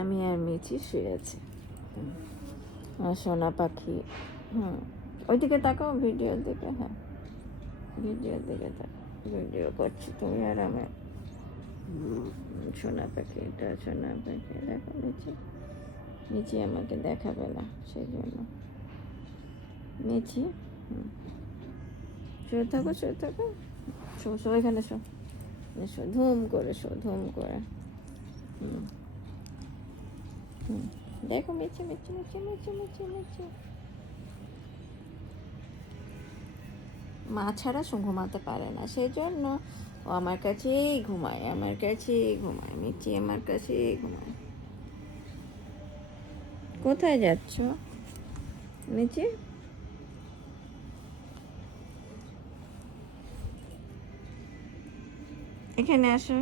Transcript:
আমি আর মিচি শুয়ে আছি। আর সোনা পাখি, ওইদিকে তাকাও, ভিডিওর দিকে। হ্যাঁ, ভিডিওর দিকে তাকাও, ভিডিও করছি তুমি আর আমি। সোনা পাখি, এটা সোনা পাখি, দেখো মিচি। মিচি আমাকে দেখাবে না, সেই জন্য। মিচি, শুয়ে থাকো, শুয়ে থাকো, শো শো, এখানে শো, শো, ধুম করে শো, ধুম করে। দেখো মিচি, মিচি, মিচি, মিচি, মিচি, মিচি। মা ছাড়া ঘুমাতে পারে না, সেই জন্য ও আমার কাছেই ঘুমায়, আমার কাছেই ঘুমায়, মিচি আমার কাছেই ঘুমায়। কোথায় যাচ্ছ মিচি? এখানে আসো।